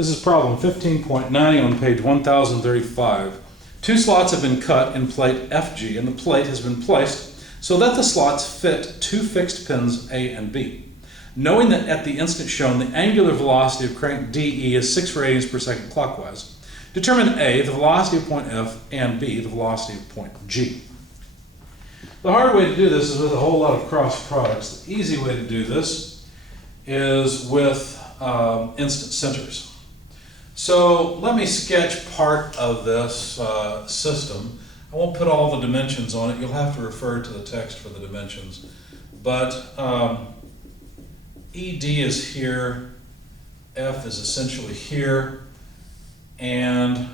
This is problem 15.90 on page 1035. Two slots have been cut in plate FG, and the plate has been placed so that the slots fit two fixed pins A and B. Knowing that at the instant shown the angular velocity of crank DE is 6 radians per second clockwise, determine A, the velocity of point F, and B, the velocity of point G. The hard way to do this is with a whole lot of cross products. The easy way to do this is with instant centers. So let me sketch part of this system. I won't put all the dimensions on it. You'll have to refer to the text for the dimensions. But ED is here, F is essentially here, and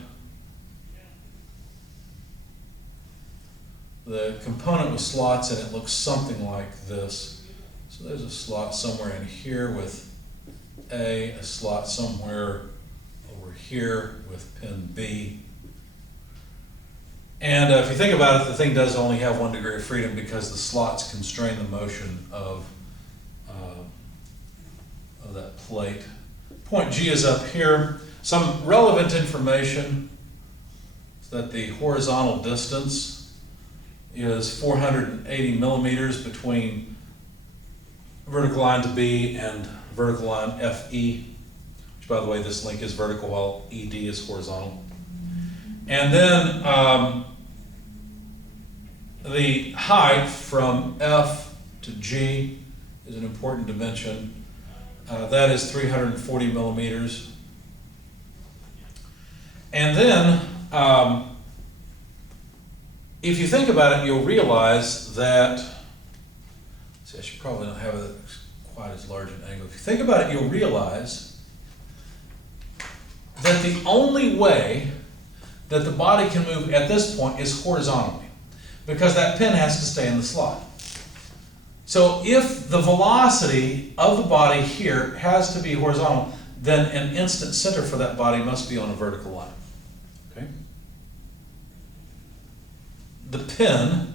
the component with slots in it looks something like this. So there's a slot somewhere in here with A, a slot somewhere over here with pin B. And if you think about it, the thing does only have 1 degree of freedom because the slots constrain the motion of that plate. Point G is up here. Some relevant information is that the horizontal distance is 480 millimeters between vertical line to B and vertical line FE, which by the way this link is vertical while ED is horizontal. And then the height from F to G is an important dimension. That is 340 millimeters. And then, if you think about it, you'll realize that, see, I should probably not have it quite as large an angle. If you think about it, you'll realize that the only way that the body can move at this point is horizontally, because that pin has to stay in the slot. So if the velocity of the body here has to be horizontal, then an instant center for that body must be on a vertical line. Okay? The pin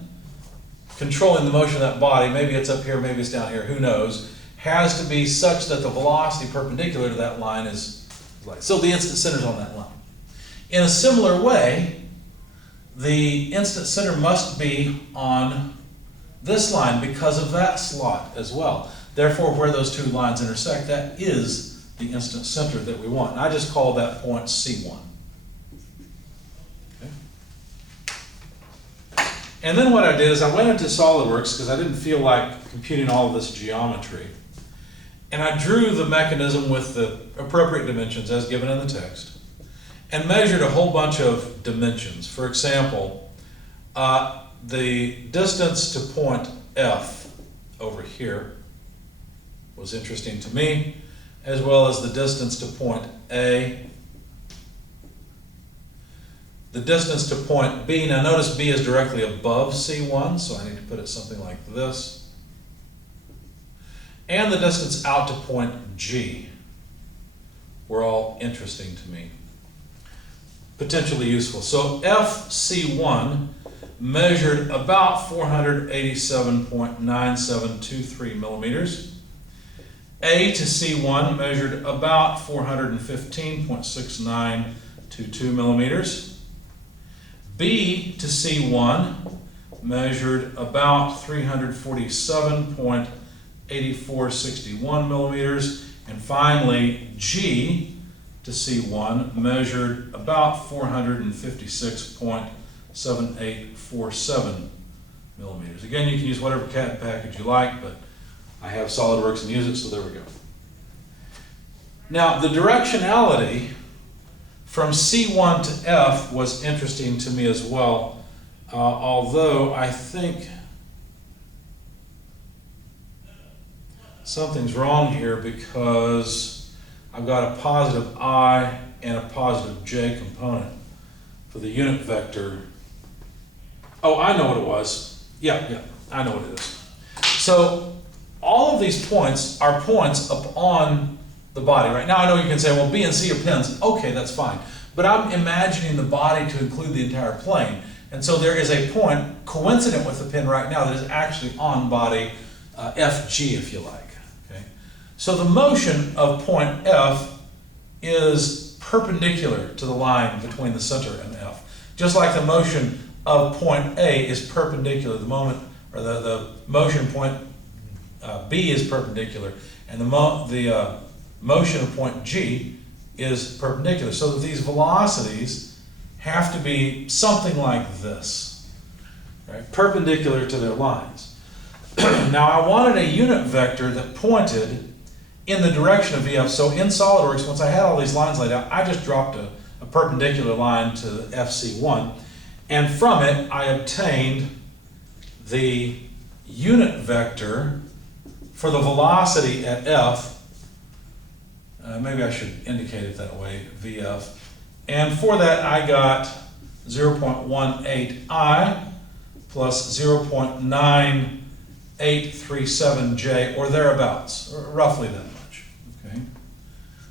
controlling the motion of that body, maybe it's up here, maybe it's down here, who knows, has to be such that the velocity perpendicular to that line is like, so the instant center is on that line. In a similar way, the instant center must be on this line because of that slot as well. Therefore, where those two lines intersect, that is the instant center that we want. And I just call that point C1. Okay. And then what I did is I went into SolidWorks because I didn't feel like computing all of this geometry. And I drew the mechanism with the appropriate dimensions as given in the text and measured a whole bunch of dimensions. For example, the distance to point F over here was interesting to me, as well as the distance to point A. The distance to point B, now notice B is directly above C1, so I need to put it something like this. And the distance out to point G were all interesting to me, potentially useful. So FC1 measured about 487.9723 millimeters. A to C1 measured about 415.6922 millimeters. B to C1 measured about 347.8461 millimeters. And finally, G to C1 measured about 456.7847 millimeters. Again, you can use whatever CAD package you like, but I have SolidWorks and use it, so there we go. Now, the directionality from C1 to F was interesting to me as well, although I think something's wrong here because I've got a positive I and a positive J component for the unit vector. Oh, I know what it was. Yeah, I know what it is. So all of these points are points up on the body. Right now I know you can say, well, B and C are pins. Okay, that's fine. But I'm imagining the body to include the entire plane. And so there is a point coincident with the pin right now that is actually on body FG, if you like. Okay? So the motion of point F is perpendicular to the line between the center and F. Just like the motion of point A is perpendicular, the motion point B is perpendicular, and the motion of point G is perpendicular. So that these velocities have to be something like this, right? Perpendicular to their lines. Now I wanted a unit vector that pointed in the direction of VF. So in SolidWorks, once I had all these lines laid out, I just dropped a perpendicular line to FC1, and from it I obtained the unit vector for the velocity at F. Maybe I should indicate it that way, VF. And for that I got 0.18I plus 0.9837J, or thereabouts, or roughly that much. Okay.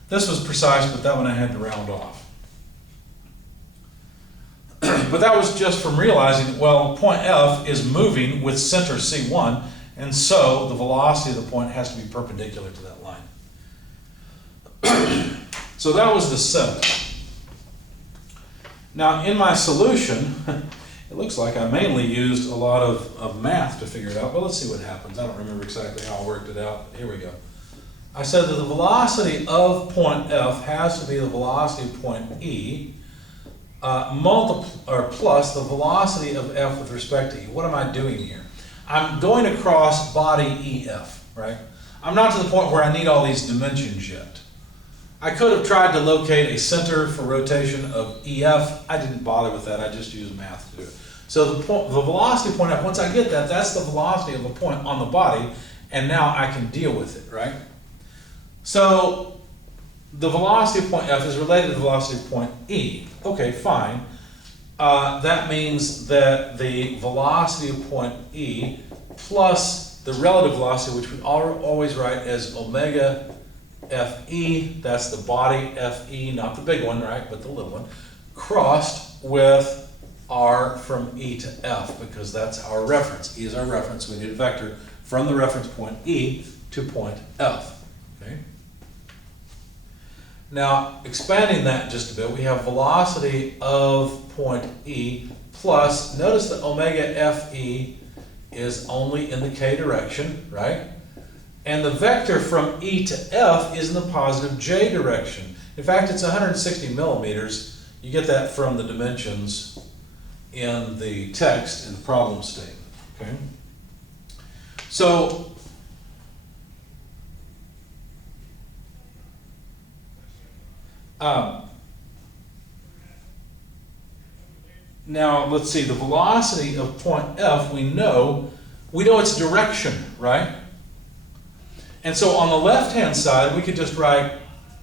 This was precise, but that one I had to round off. But that was just from realizing, well, point F is moving with center C1, and so the velocity of the point has to be perpendicular to that line. So that was the setup. Now in my solution, it looks like I mainly used a lot of math to figure it out, but let's see what happens. I don't remember exactly how I worked it out. Here we go. I said that the velocity of point F has to be the velocity of point E plus the velocity of F with respect to E. What am I doing here? I'm going across body EF, right? I'm not to the point where I need all these dimensions yet. I could have tried to locate a center for rotation of EF. I didn't bother with that. I just used math to do it. So the velocity of point F, once I get that, that's the velocity of a point on the body, and now I can deal with it, right? So the velocity of point F is related to the velocity of point E. Okay, fine. That means that the velocity of point E plus the relative velocity, which we always write as omega Fe, that's the body Fe, not the big one, right, but the little one, crossed with R from E to F, because that's our reference. E is our reference. We need a vector from the reference point E to point F. Okay. Now, expanding that just a bit, we have velocity of point E plus, notice that omega Fe is only in the K direction, right? And the vector from E to F is in the positive J direction. In fact, it's 160 millimeters. You get that from the dimensions in the text in the problem statement. Okay? So, now let's see, the velocity of point F, we know its direction, right? And so on the left-hand side, we could just write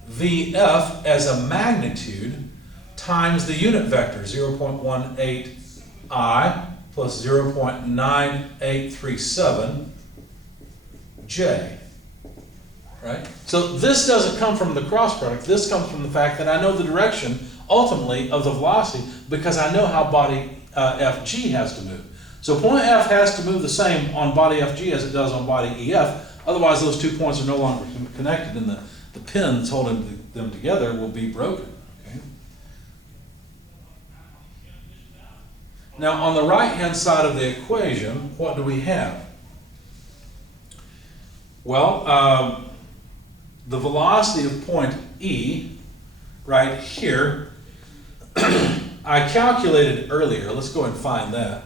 VF as a magnitude times the unit vector, 0.18I plus 0.9837J, right? So this doesn't come from the cross product. This comes from the fact that I know the direction, ultimately, of the velocity because I know how body FG has to move. So point F has to move the same on body FG as it does on body EF. Otherwise, those 2 points are no longer connected, and the pin that's holding them together will be broken. Okay? Now, on the right-hand side of the equation, what do we have? Well, the velocity of point E, right here, I calculated earlier. Let's go and find that.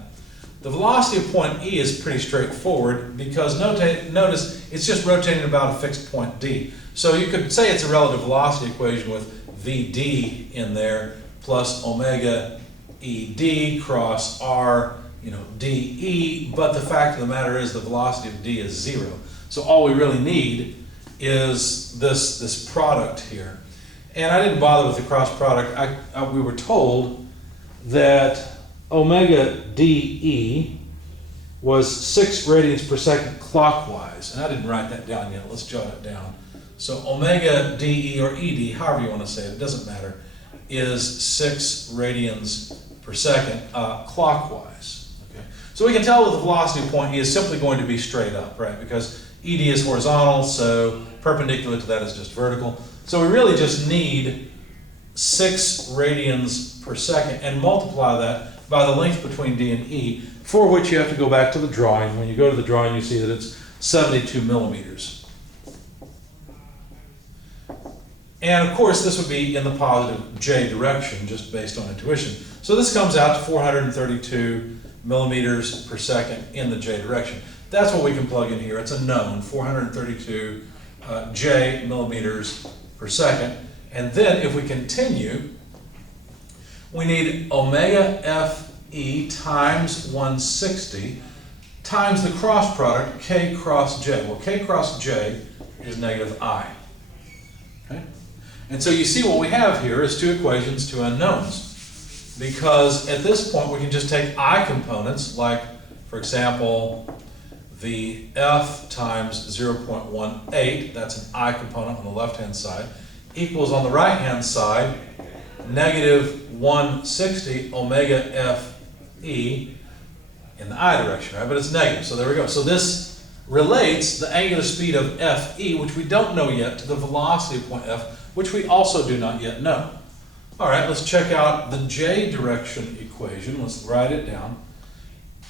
The velocity of point E is pretty straightforward because notice it's just rotating about a fixed point D. So you could say it's a relative velocity equation with Vd in there plus omega Ed cross R, dE, but the fact of the matter is the velocity of D is 0. So all we really need is this product here. And I didn't bother with the cross product. We were told that omega dE was 6 radians per second clockwise. And I didn't write that down yet. Let's jot it down. So omega dE or ED, however you want to say it, doesn't matter, is 6 radians per second clockwise. Okay. So we can tell that the velocity point E is simply going to be straight up, right? Because ED is horizontal, so perpendicular to that is just vertical. So we really just need 6 radians per second and multiply that by the length between D and E, for which you have to go back to the drawing. When you go to the drawing, you see that it's 72 millimeters. And of course, this would be in the positive J direction, just based on intuition. So this comes out to 432 millimeters per second in the J direction. That's what we can plug in here. It's a known, 432 J millimeters per second. And then if we continue, we need omega Fe times 160 times the cross product K cross J. Well, K cross J is negative I. Okay? And so you see what we have here is 2 equations, 2 unknowns. Because at this point we can just take I components, like, for example, the F times 0.18, that's an I component on the left-hand side, equals on the right-hand side negative 160 omega Fe in the I direction, right? But it's negative, so there we go. So this relates the angular speed of Fe, which we don't know yet, to the velocity of point F, which we also do not yet know. All right, let's check out the J direction equation. Let's write it down.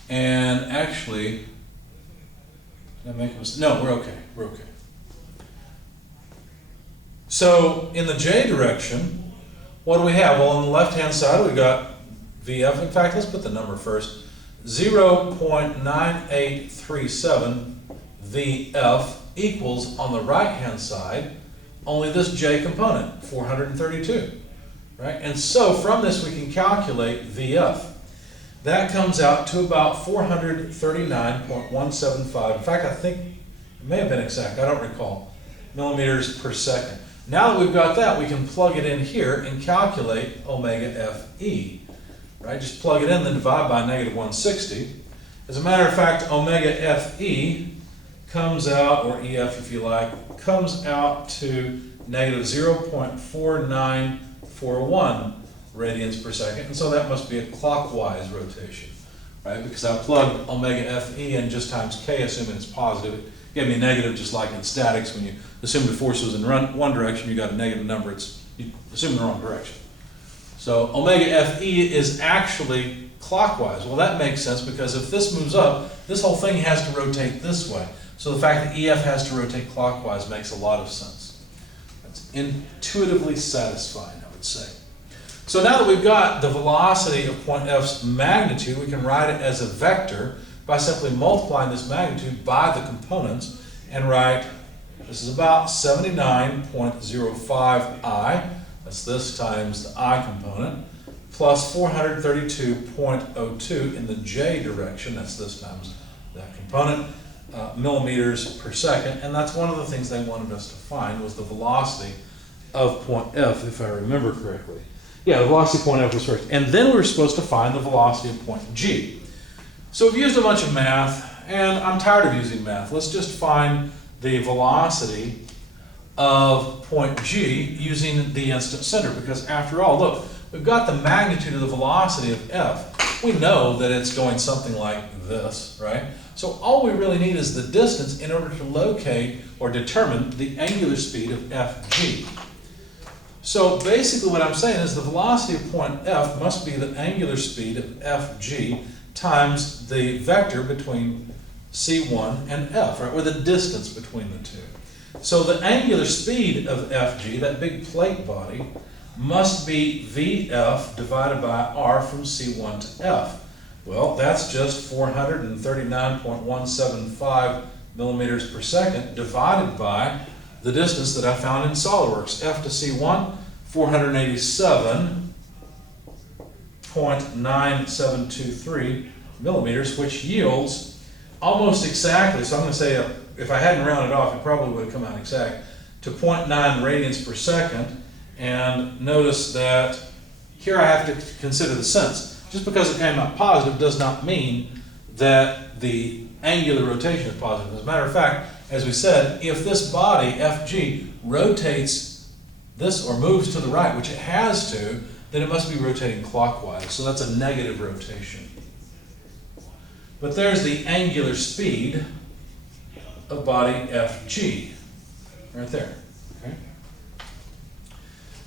And actually, did I make a mistake? No, we're okay. We're okay. So in the J direction, what do we have? Well, on the left-hand side, we've got VF. In fact, let's put the number first. 0.9837 VF equals, on the right-hand side, only this J component, 432. Right? And so from this, we can calculate VF. That comes out to about 439.175. In fact, I think it may have been exact. I don't recall. Millimeters per second. Now that we've got that, we can plug it in here and calculate omega Fe. Right? Just plug it in, then divide by negative 160. As a matter of fact, omega Fe comes out, or EF if you like, comes out to negative 0.4941 radians per second. And so that must be a clockwise rotation, right? Because I plugged omega Fe in just times K, assuming it's positive. It gave me a negative, just like in statics. When you assume the force was in one direction, you got a negative number. You assume the wrong direction. So omega Fe is actually clockwise. Well, that makes sense, because if this moves up, this whole thing has to rotate this way. So the fact that EF has to rotate clockwise makes a lot of sense. That's intuitively satisfying, I would say. So now that we've got the velocity of point F's magnitude, we can write it as a vector by simply multiplying this magnitude by the components and write, this is about 79.05 I, that's this times the I component, plus 432.02 in the J direction, that's this times that component, millimeters per second. And that's one of the things they wanted us to find, was the velocity of point F, if I remember correctly. Yeah, the velocity of point F was first. And then we were supposed to find the velocity of point G. So we've used a bunch of math, and I'm tired of using math. Let's just find the velocity of point G using the instant center, because after all, look, we've got the magnitude of the velocity of F. We know that it's going something like this, right? So all we really need is the distance in order to locate or determine the angular speed of Fg. So basically what I'm saying is the velocity of point F must be the angular speed of Fg times the vector between C1 and F, right, or the distance between the two. So the angular speed of Fg, that big plate body, must be Vf divided by r from C1 to F. Well, that's just 439.175 millimeters per second divided by the distance that I found in SOLIDWORKS. F to C1, 487.9723 millimeters, which yields almost exactly, so I'm going to say, if I hadn't rounded off, it probably would have come out exact, to 0.9 radians per second. And notice that here I have to consider the sense. Just because it came out positive does not mean that the angular rotation is positive. As a matter of fact, as we said, if this body, Fg, rotates this or moves to the right, which it has to, then it must be rotating clockwise. So that's a negative rotation. But there's the angular speed of body Fg, right there. Okay?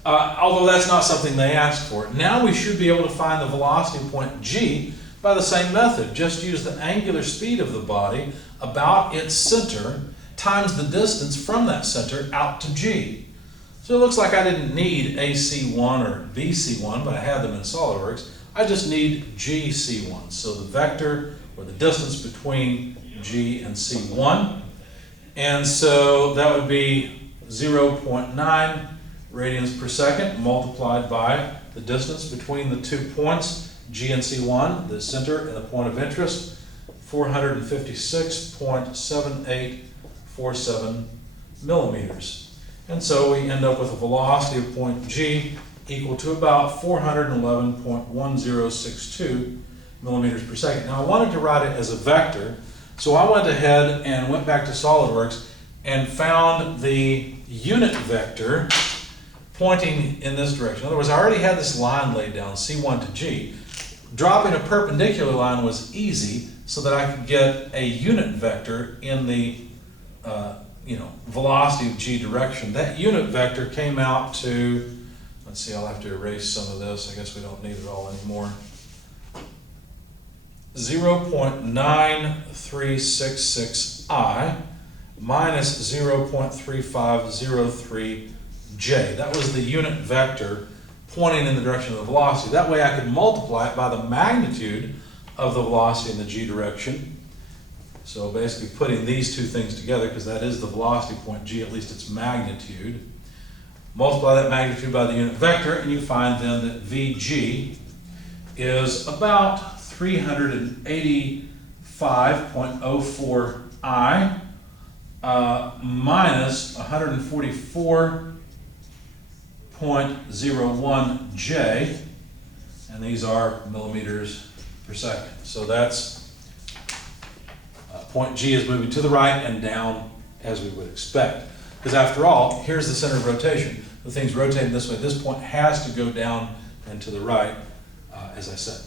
Although that's not something they asked for. Now we should be able to find the velocity point G by the same method. Just use the angular speed of the body about its center times the distance from that center out to G. So it looks like I didn't need AC1 or BC1, but I had them in SolidWorks. I just need GC1. So the vector, or the distance between G and C1. And so that would be 0.9 radians per second multiplied by the distance between the 2 points, G and C1, the center and the point of interest, 456.7847 millimeters. And so we end up with a velocity of point G equal to about 411.1062 millimeters per second. Now I wanted to write it as a vector, so I went ahead and went back to SolidWorks and found the unit vector pointing in this direction. In other words, I already had this line laid down, C1 to G. Dropping a perpendicular line was easy so that I could get a unit vector in the velocity of G direction. That unit vector came out to, let's see, I'll have to erase some of this. I guess we don't need it all anymore. 0.9366I minus 0.3503J. That was the unit vector pointing in the direction of the velocity. That way I could multiply it by the magnitude of the velocity in the G direction. So basically putting these two things together, because that is the velocity point G, at least its magnitude. Multiply that magnitude by the unit vector, and you find then that VG is about 385.04I minus 144.01J, and these are millimeters per second. So that's point G is moving to the right and down as we would expect. Because after all, here's the center of rotation. The thing's rotating this way. This point has to go down and to the right, as I said.